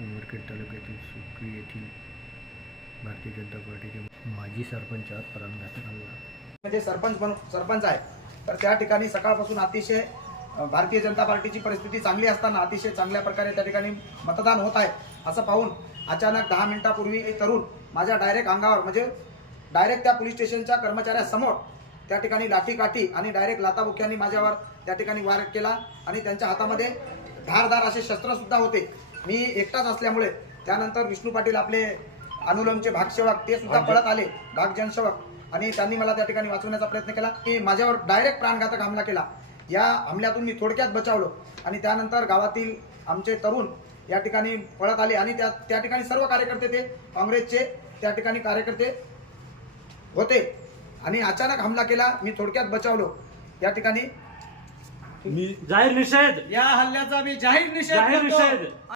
उमरखेड तालुक्यातील सुकळी येथील भारतीय जनता पार्टीचे माजी सरपंच आज प्राणघातक हल्ला म्हणजे सरपंच बन सरपंच आहे तर त्या ठिकाणी सकाळपासून अतिशय भारतीय जनता पार्टीची परिस्थिती चांगली असताना अतिशय चांगल्या प्रकारे त्या ठिकाणी मतदान होत आहे असं पाहून अचानक दहा मिनिटापूर्वी एक तरुण माझ्या डायरेक्ट अंगावर म्हणजे डायरेक्ट त्या पोलीस स्टेशनच्या कर्मचाऱ्यासमोर त्या ठिकाणी लाठीकाठी आणि डायरेक्ट लाताबुक्यांनी माझ्यावर त्या ठिकाणी वार केला आणि त्यांच्या हातामध्ये धारदार असे शस्त्रसुद्धा होते. मी एकटाच असल्यामुळे त्यानंतर विष्णू पाटील आपले अनुलोमचे भागसेवक ते सुद्धा पळत आले भाग जनसेवक. आणि त्यांनी मला त्या ठिकाणी वाचवण्याचा प्रयत्न केला की माझ्यावर डायरेक्ट प्राणघातक हमला केला. या हमल्यातून मी थोडक्यात बचावलो. आणि त्यानंतर गावातील आमचे तरुण या ठिकाणी पळत आले आणि त्या त्या ठिकाणी सर्व कार्यकर्ते ते काँग्रेसचे त्या ठिकाणी कार्यकर्ते होते. आणि अचानक हमला केला मी थोडक्यात बचावलो. या ठिकाणी जाहीर निषेध. या हल्ल्याचा मी जाहीर निषेध जाहीर. निषेध.